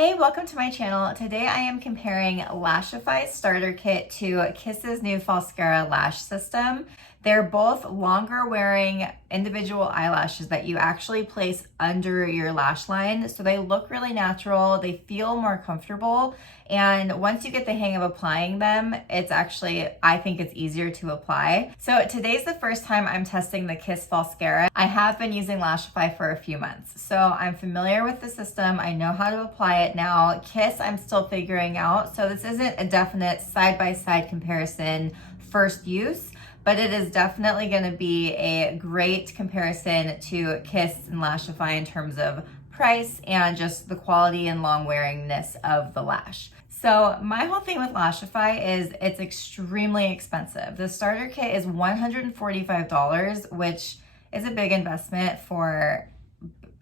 Hey, welcome to my channel. Today I am comparing Lashify's starter kit to Kiss's new Falscara lash system. They're both longer wearing individual eyelashes that you actually place under your lash line. So they look really natural, they feel more comfortable, and once you get the hang of applying them, it's actually, I think it's easier to apply. So today's the first time I'm testing the Kiss Falscara. I have been using Lashify for a few months, so I'm familiar with the system. I know how to apply it now. Kiss, I'm still figuring out. So this isn't a definite side-by-side comparison first use, but it is definitely going to be a great comparison to Kiss and Lashify in terms of price and just the quality and long wearingness of the lash. So my whole thing with Lashify is it's extremely expensive. The starter kit is $145, which is a big investment for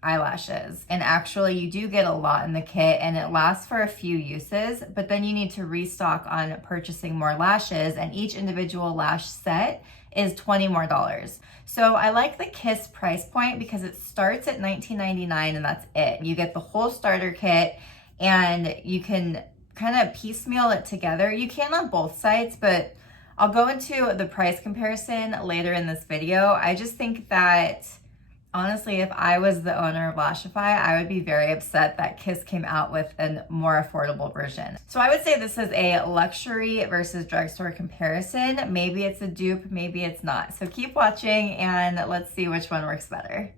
eyelashes. And actually you do get a lot in the kit and it lasts for a few uses, but then you need to restock on purchasing more lashes, and each individual lash set is $20 more. So I like the Kiss price point because it starts at $19.99 and that's it. You get the whole starter kit and you can kind of piecemeal it together. You can on both sites, but I'll go into the price comparison later in this video. I just think that honestly, if I was the owner of Lashify, I would be very upset that Kiss came out with a more affordable version. So I would say this is a luxury versus drugstore comparison. Maybe it's a dupe, maybe it's not. So keep watching and let's see which one works better.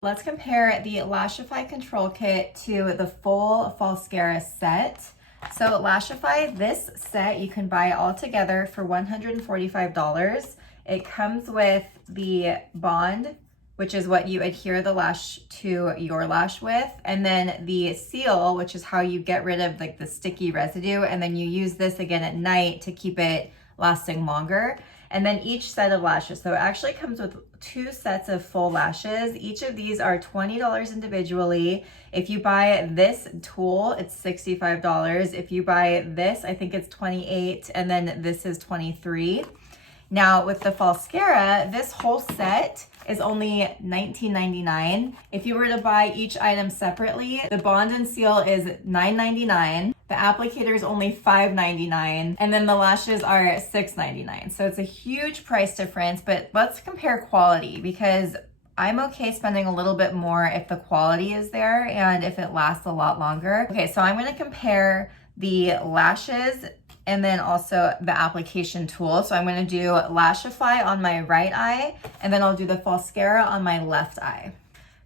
Let's compare the Lashify Control Kit to the full Falscara set. So Lashify, this set you can buy all together for $145. It comes with the bond, which is what you adhere the lash to your lash with, and then the seal, which is how you get rid of like the sticky residue, and then you use this again at night to keep it lasting longer. And then each set of lashes. So it actually comes with 2 sets of full lashes. Each of these are $20 individually. If you buy this tool, it's $65. If you buy this, I think it's $28, and then this is $23. Now with the Falscara, this whole set is only $19.99. If you were to buy each item separately, the bond and seal is $9.99. The applicator is only $5.99, and then the lashes are $6.99. So it's a huge price difference, but let's compare quality because I'm okay spending a little bit more if the quality is there and if it lasts a lot longer. Okay, so I'm gonna compare the lashes and then also the application tool. So I'm gonna do Lashify on my right eye, and then I'll do the Falscara on my left eye.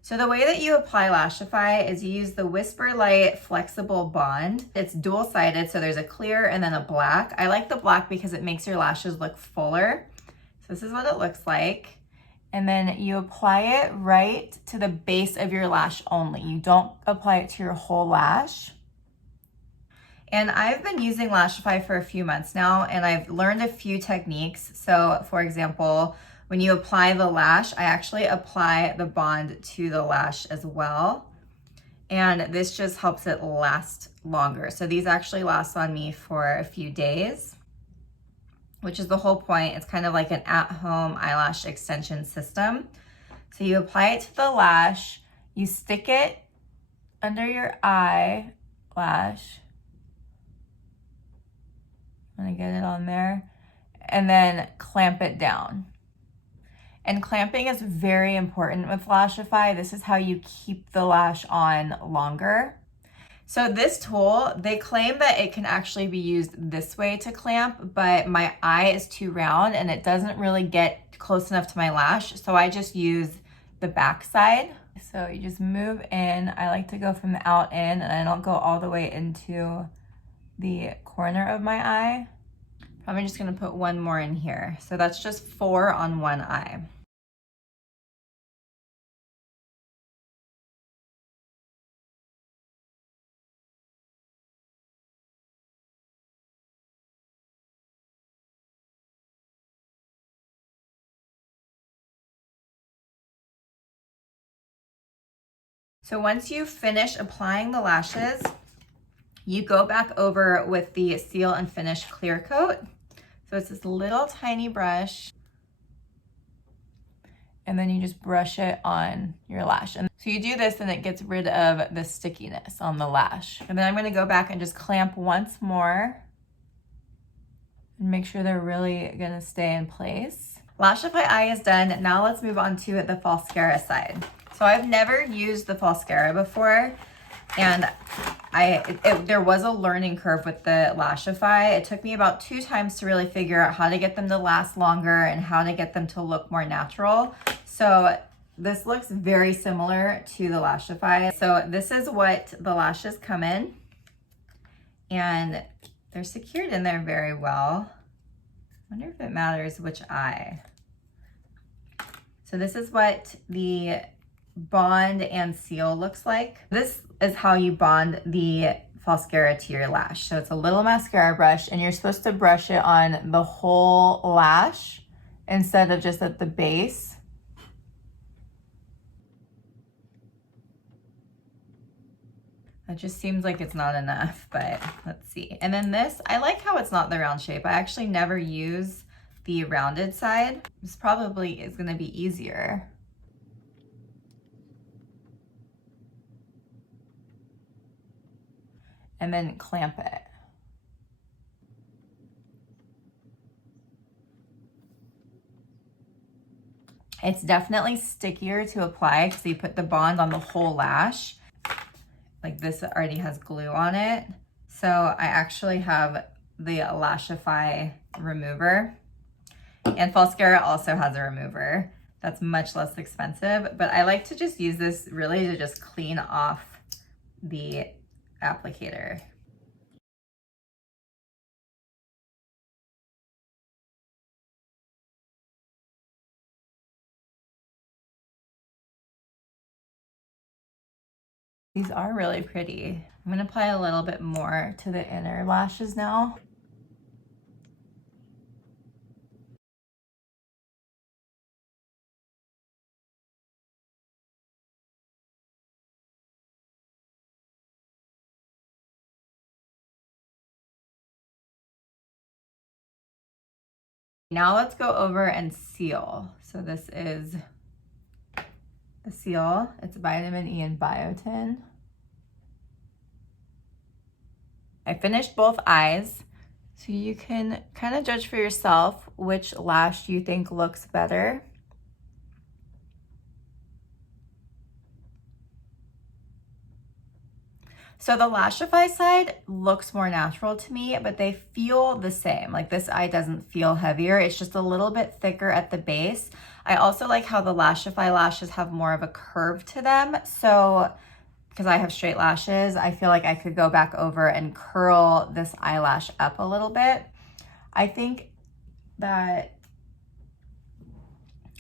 So the way that you apply Lashify is you use the Whisper Light Flexible Bond. It's dual-sided, so there's a clear and then a black. I like the black because it makes your lashes look fuller. So this is what it looks like. And then you apply it right to the base of your lash only. You don't apply it to your whole lash. And I've been using Lashify for a few months now, and I've learned a few techniques. So for example, when you apply the lash, I actually apply the bond to the lash as well. And this just helps it last longer. So these actually last on me for a few days, which is the whole point. It's kind of like an at-home eyelash extension system. So you apply it to the lash, you stick it under your eyelash. I'm gonna get it on there, and then clamp it down. And clamping is very important with Lashify. This is how you keep the lash on longer. So this tool, they claim that it can actually be used this way to clamp, but my eye is too round and it doesn't really get close enough to my lash. So I just use the back side. So you just move in. I like to go from the out in, and I don't go all the way into the corner of my eye. Probably just gonna put one more in here. So that's just 4 on one eye. So once you finish applying the lashes, you go back over with the Seal and Finish Clear Coat. So it's this little tiny brush. and then you just brush it on your lash. And so you do this and it gets rid of the stickiness on the lash. And then I'm gonna go back and just clamp once more and make sure they're really gonna stay in place. Lashify Eye is done. Now let's move on to the Falscara side. So I've never used the Falscara before, and there was a learning curve with the Lashify. It took me about 2 times to really figure out how to get them to last longer and how to get them to look more natural. So this looks very similar to the Lashify. So this is what the lashes come in, and they're secured in there very well. I wonder if it matters which eye. So this is what the bond and seal looks like. This is how you bond the Falscara to your lash. So it's a little mascara brush, and you're supposed to brush it on the whole lash instead of just at the base. That just seems like it's not enough, but let's see. And then this, I like how it's not the round shape. I actually never use the rounded side. This probably is gonna be easier. And then clamp it. It's definitely stickier to apply because you put the bond on the whole lash. Like this already has glue on it. So I actually have the Lashify remover, and Falscara also has a remover that's much less expensive, but I like to just use this really to just clean off the applicator. These are really pretty. I'm gonna apply a little bit more to the inner lashes now. Now let's go over and seal. So this is the seal. It's vitamin E and biotin. I finished both eyes, so you can kind of judge for yourself which lash you think looks better. So the Lashify side looks more natural to me, but they feel the same. Like this eye doesn't feel heavier. It's just a little bit thicker at the base. I also like how the Lashify lashes have more of a curve to them. So because I have straight lashes, I feel like I could go back over and curl this eyelash up a little bit. I think that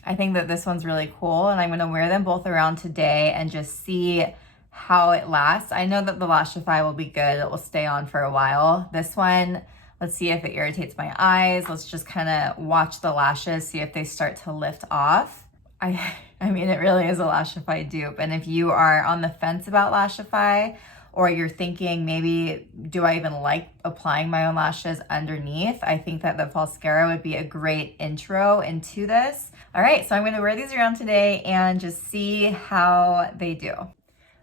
this one's really cool, and I'm gonna wear them both around today and just see how it lasts. I know that the Lashify will be good. It will stay on for a while. This one, let's see if it irritates my eyes. Let's just kind of watch the lashes, see if they start to lift off. I mean, it really is a Lashify dupe. And if you are on the fence about Lashify, or you're thinking maybe, do I even like applying my own lashes underneath? I think that the Falscara would be a great intro into this. All right, so I'm gonna wear these around today and just see how they do.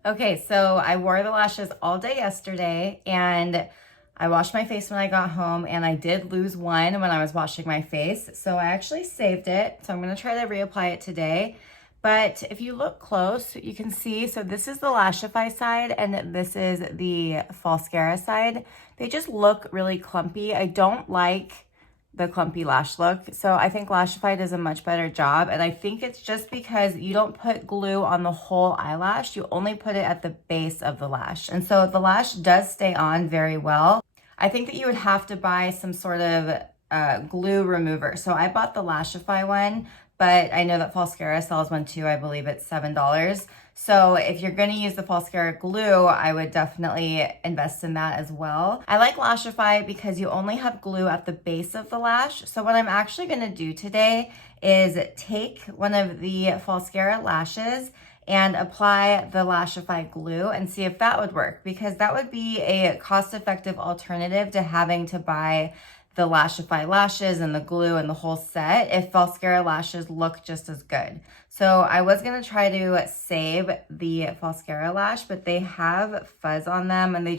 Okay, so I wore the lashes all day yesterday, and I washed my face when I got home, and I did lose one when I was washing my face. So I actually saved it. So I'm gonna try to reapply it today. But if you look close, you can see, so this is the Lashify side and this is the Falscara side. They just look really clumpy. I don't like the clumpy lash look. So I think Lashify does a much better job. And I think it's just because you don't put glue on the whole eyelash. You only put it at the base of the lash. And so the lash does stay on very well. I think that you would have to buy some sort of glue remover. So I bought the Lashify one, but I know that Falscara sells one too. I believe it's $7. So if you're gonna use the Falscara glue, I would definitely invest in that as well. I like Lashify because you only have glue at the base of the lash. So what I'm actually gonna do today is take one of the Falscara lashes and apply the Lashify glue and see if that would work, because that would be a cost-effective alternative to having to buy the Lashify lashes and the glue and the whole set if Falscara lashes look just as good. So I was going to try to save the Falscara lash, but they have fuzz on them and they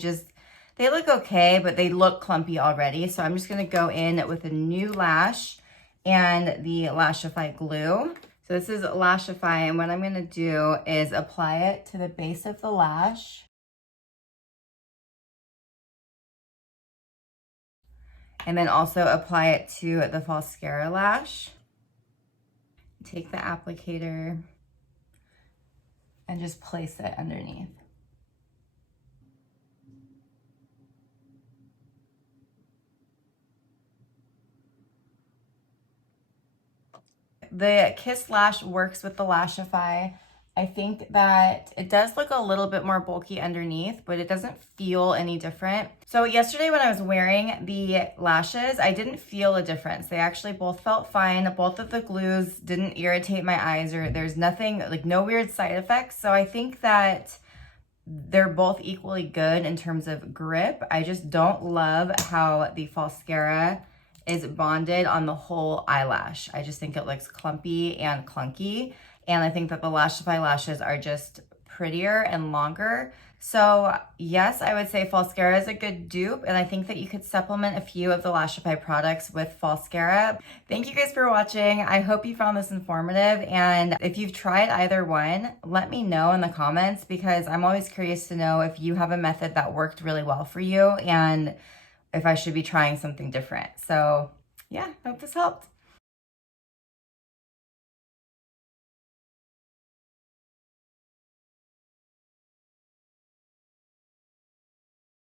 look okay, but they look clumpy already. So I'm just going to go in with a new lash and the Lashify glue. So this is Lashify, and what I'm going to do is apply it to the base of the lash. And then also apply it to the Falscara lash. Take the applicator and just place it underneath. The Kiss Lash works with the Lashify. I think that it does look a little bit more bulky underneath, but it doesn't feel any different. So yesterday when I was wearing the lashes, I didn't feel a difference. They actually both felt fine. Both of the glues didn't irritate my eyes, or there's nothing, like no weird side effects. So I think that they're both equally good in terms of grip. I just don't love how the Falscara is bonded on the whole eyelash. I just think it looks clumpy and clunky. And I think that the Lashify lashes are just prettier and longer. So yes, I would say Falscara is a good dupe, and I think that you could supplement a few of the Lashify products with Falscara. Thank you guys for watching. I hope you found this informative, and if you've tried either one, let me know in the comments, because I'm always curious to know if you have a method that worked really well for you and if I should be trying something different. So yeah, hope this helped.